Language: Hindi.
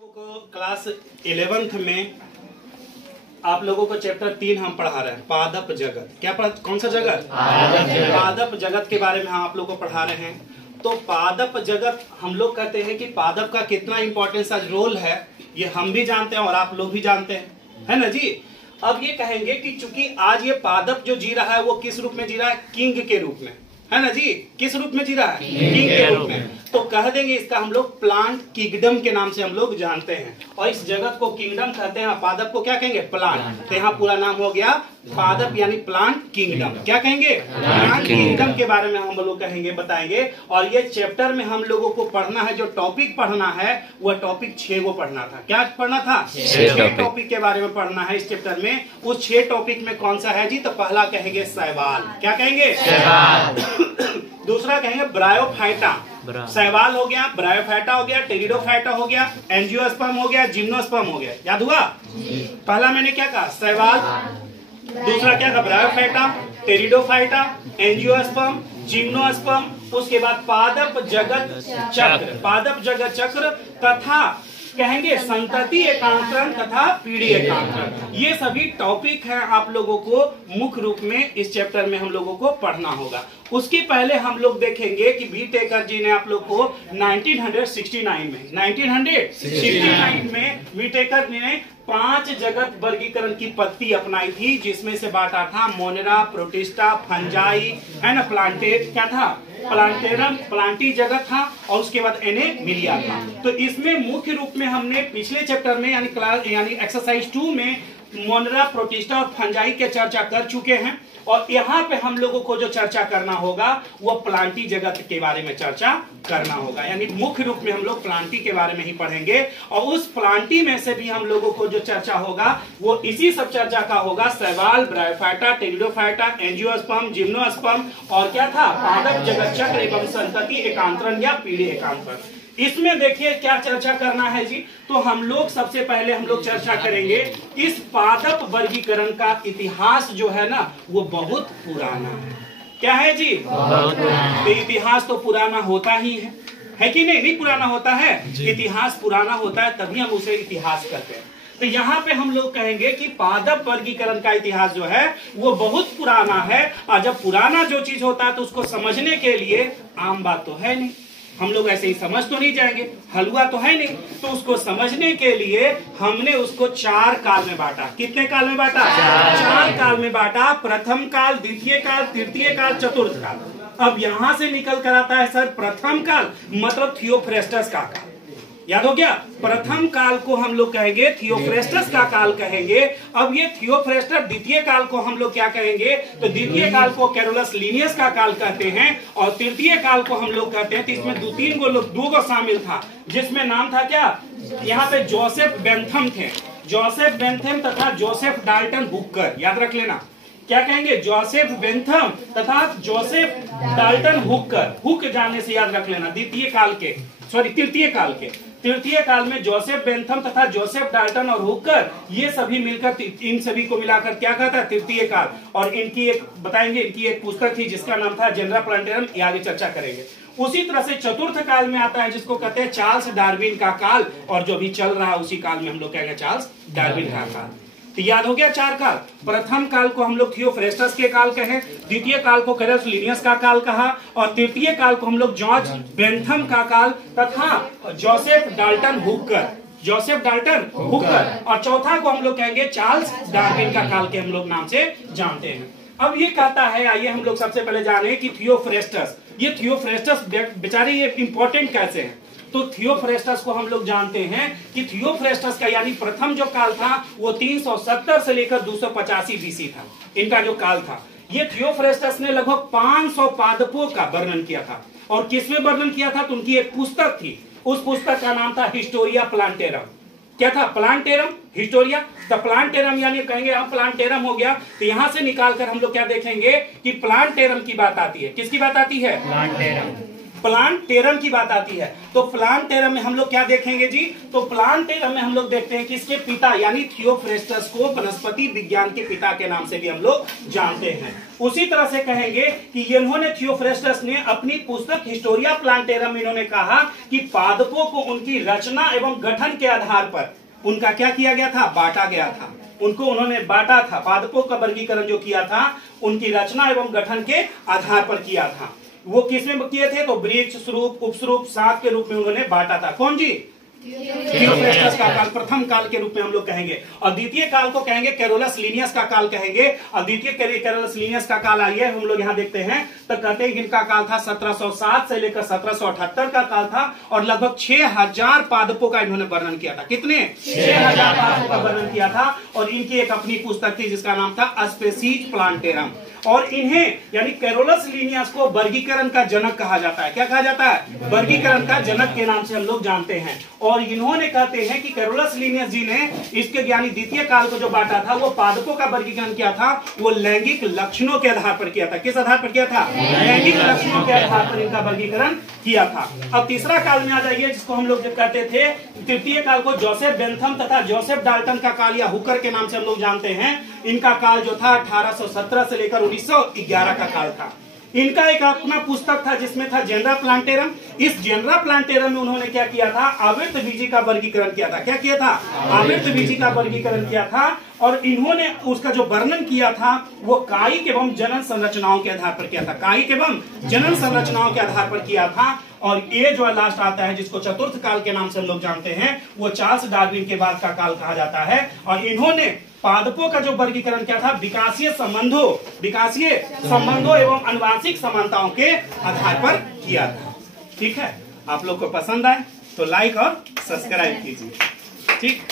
लोगों को क्लास 11th में आप लोगों को चैप्टर 3 हम पढ़ा रहे हैं, पादप जगत। क्या कौन सा जगत? पादप जगत के बारे में हम आप लोगों को पढ़ा रहे हैं। तो पादप जगत हम लोग कहते हैं कि पादप का कितना इंपॉर्टेंस आज रोल है, ये हम भी जानते हैं और आप लोग भी जानते हैं, है ना जी। अब ये कहेंगे कि चूंकि आज ये पादप जो जी रहा है वो किस रूप में जी रहा है? किंग के रूप में, है ना जी। किस रूप में जी रहा है? किंग के रूप में। तो कह देंगे इसका हम लोग प्लांट किंगडम के नाम से हम लोग जानते हैं, और इस जगत को किंगडम कहते हैं, पादप को क्या कहेंगे? प्लांट। तो यहाँ पूरा नाम हो गया पादप यानी प्लांट किंगडम। क्या कहेंगे? प्लांट किंगडम के बारे में हम लोग कहेंगे, बताएंगे। और ये चैप्टर में हम लोगों को पढ़ना है, जो टॉपिक पढ़ना है वह टॉपिक 6 को पढ़ना था। क्या पढ़ना था? 6 टॉपिक के बारे में पढ़ना है इस चैप्टर में। उस 6 टॉपिक में कौन सा है जी? तो पहला कहेंगे शैवाल। क्या कहेंगे? शैवाल। दूसरा कहेंगे ब्रायोफाइटा। शैवाल हो गया, ब्रायोफाइटा हो गया, टेरिडोफाइटा हो गया, एंजियोस्पर्म हो गया, जिम्नोस्पर्म हो गया। याद हुआ? पहला मैंने क्या कहा? शैवाल। दूसरा क्या था? Bryophyta, pteridophyta, angiosperm, gymnosperm. उसके बाद पादप जगत चक्र। पादप जगत चक्र तथा कहेंगे संतति एकांतरण तथा पीढ़ी एकांतरण। ये सभी टॉपिक हैं आप लोगों को मुख्य रूप में इस चैप्टर में हम लोगों को पढ़ना होगा। उसके पहले हम लोग देखेंगे कि बी टेकर जी ने आप लोग को 1969 में बी टेकर ने 5 जगत वर्गीकरण की पद्धति अपनाई थी, जिसमें से बांटा था मोनेरा, प्रोटिस्टा, फंजाई, है ना, प्लांटेट, क्या था? प्लांटेरम, प्लांटी जगत था, और उसके बाद एनेमिलिया था। तो इसमें मुख्य रूप में हमने पिछले चैप्टर में यानी एक्सरसाइज 2 में मोनेरा, प्रोटिस्टा और फंजाई के चर्चा कर चुके हैं, और यहाँ पे हम लोगों को जो चर्चा करना होगा वो प्लांटी जगत के बारे में चर्चा करना होगा। यानी मुख्य रूप में हम लोग प्लांटी के बारे में ही पढ़ेंगे, और उस प्लांटी में से भी हम लोगों को जो चर्चा होगा वो इसी सब चर्चा का होगा। शैवाल, ब्रायोफाइटा, टेरिडोफाइटा, एंजियोस्पर्म, जिम्नोस्पर्म, और क्या था? पादप जगत चक्र एवं संतति एकांतरण या पीढ़ी एकांतरण। इसमें देखिए क्या चर्चा करना है जी। तो हम लोग सबसे पहले हम लोग चर्चा करेंगे इस पादप वर्गीकरण का इतिहास जो है ना वो बहुत पुराना है। क्या है जी? तो इतिहास तो पुराना होता ही है कि नहीं? नहीं पुराना होता है? इतिहास पुराना होता है तभी हम उसे इतिहास कहते हैं। तो यहाँ पे हम लोग कहेंगे कि पादप वर्गीकरण का इतिहास जो है वो बहुत पुराना है, और जब पुराना जो चीज होता है तो उसको समझने के लिए आम बात तो है नहीं, हम लोग ऐसे ही समझ तो नहीं जाएंगे, हलवा तो है नहीं। तो उसको समझने के लिए हमने उसको 4 काल में बांटा। कितने काल में बांटा? 4 काल में बांटा। प्रथम काल, द्वितीय काल, तृतीय काल, चतुर्थ काल। अब यहां से निकल कर आता है सर प्रथम काल, मतलब थियोफ्रेस्टस का काल। याद हो गया? प्रथम काल को हम लोग कहेंगे थियोफ्रेस्टस का काल कहेंगे। अब ये थियोफ्रेस्टस, द्वितीय काल को हम लोग क्या कहेंगे? तो द्वितीय काल को कैरोलस लीनियस का काल कहते हैं, और तृतीय काल को हम लोग कहते हैं। तो इसमें 2 गो शामिल था, जिसमें नाम था क्या? यहाँ पे जोसेफ बेंथम थे, जोसेफ बेंथम तथा जोसेफ डाल्टन हुकर। याद रख लेना, क्या कहेंगे? जोसेफ बेंथम तथा जोसेफ डाल्टन हुकर। हुक जानने से याद रख लेना। तृतीय काल में जोसेफ बेंथम तथा जोसेफ डाल्टन और हुकर, ये सभी मिलकर इन सभी को मिलाकर क्या कहता है? तृतीय काल। और इनकी एक बताएंगे, इनकी एक पुस्तक थी जिसका नाम था जनरा प्लांटेरम, ये आगे चर्चा करेंगे। उसी तरह से चतुर्थ काल में आता है जिसको कहते हैं चार्ल्स डार्विन का काल, और जो भी चल रहा है उसी काल में हम लोग कहेंगे चार्ल्स डार्विन का काल। तो याद हो गया 4 काल। प्रथम काल को हम लोग थियोफ्रेस्टस के काल कहे, द्वितीय काल को कैरोलस लीनियस का काल कहा, और तृतीय काल को हम लोग जॉर्ज बेंथम का काल तथा जोसेफ डाल्टन हुकर, और चौथा को हम लोग कहेंगे चार्ल्स डार्विन का काल के हम लोग नाम से जानते हैं। अब ये कहता है, आइए हम लोग सबसे पहले जाने कि थियोफ्रेस्टस, ये थियोफ्रेस्टस बेचारे ये इंपॉर्टेंट कैसे हैं? तो थियोफ्रेस्टस को हम लोग जानते हैं कि थियोफ्रेस्टस का यानी प्रथम जो काल था वो 370 से लेकर 285 बीसी था, इनका जो काल था। ये थियोफ्रेस्टस ने लगभग 500 पादपों का वर्णन किया था, और किसमें वर्णन किया था? तो उनकी एक पुस्तक थी, उस पुस्तक का नाम था हिस्टोरिया प्लांटेरम। क्या था? Plantarum, Historia. तो प्लांटेरम यानी कहेंगे अब प्लांटेरम हो गया, तो यहां से निकालकर हम लोग क्या देखेंगे कि प्लांटेरम की बात आती है। किसकी बात आती है? प्लांटेरम। प्लांटेरम की बात आती है तो प्लांटेरम में हम लोग क्या देखेंगे जी? तो प्लांटेरम में हम लोग देखते हैं कि इसके पिता यानी थियोफ्रेस्टस को वनस्पति विज्ञान के पिता के नाम से भी हम लोग जानते हैं। उसी तरह से कहेंगे कि इन्होंने थियोफ्रेस्टस ने अपनी पुस्तक हिस्टोरिया प्लांटेरम में इन्होंने कहा कि पादपों को उनकी रचना एवं गठन के आधार पर उनका क्या किया गया था? बांटा गया था। उनको उन्होंने बांटा था। पादपों का वर्गीकरण जो किया था उनकी रचना एवं गठन के आधार पर किया था। वो किसमें किए थे? तो वृक्ष स्वरूप, उपस्वरूप, शाख के रूप में उन्होंने बांटा था। कौन जी? थियोफ्रेस्टस का काल प्रथम काल के रूप में हम लोग कहेंगे। और द्वितीय काल को कहेंगे कैरोलस लीनियस का काल कहेंगे। और द्वितीय कैरोलस लीनियस का काल आइए हम लोग यहाँ देखते हैं तो कहते हैं इनका काल था 1707 से लेकर 1778 का काल था और लगभग 6000 पादपों का इन्होंने वर्णन किया था। कितने? 6000 पादपों का वर्णन किया था। और इनकी एक अपनी पुस्तक थी जिसका नाम था स्पेसीज प्लांटेरम। और इन्हें यानी कैरोलस लीनियस को वर्गीकरण का जनक कहा जाता है। क्या कहा जाता है? वर्गीकरण का जनक के नाम से हम लोग जानते हैं। और इन्होंने कहते हैं कि कैरोलस लीनियस जी ने इसके यानी द्वितीय काल को जो बांटा था वो पादपों का वर्गीकरण किया था वो लैंगिक लक्षणों के आधार पर किया था। किस आधार पर किया था? लैंगिक लक्षणों के आधार पर इनका वर्गीकरण किया था। अब तीसरा काल में आ जाइए जिसको हम लोग जब कहते थे तृतीय काल को जोसेफ बेंथम तथा जोसेफ डाल्टन का काल या हुकर के नाम से हम लोग जानते हैं। इनका काल जो था 1817 से लेकर 1911 का काल था। इनका एक अपना पुस्तक था जिसमें था जेनरा प्लांटेरम। इस जेनरा प्लांटेरम में उन्होंने क्या किया था? आवृतबीजी का वर्गीकरण किया था। क्या किया था? आवृतबीजी का वर्गीकरण किया था। और इन्होंने उसका जो वर्णन किया था वो कायिक एवं जनन संरचनाओं के आधार पर किया था। कायिक एवं जनन संरचनाओं के आधार पर किया था। और ये जो लास्ट आता है जिसको चतुर्थ काल के नाम से हम लोग जानते हैं वो चार्ल्स डार्विन के बाद का काल कहा जाता है। और इन्होंने पादपों का जो वर्गीकरण किया था विकासीय संबंधों एवं आनुवांशिक समानताओं के आधार पर किया था। ठीक है, आप लोग को पसंद आए तो लाइक और सब्सक्राइब कीजिए। ठीक।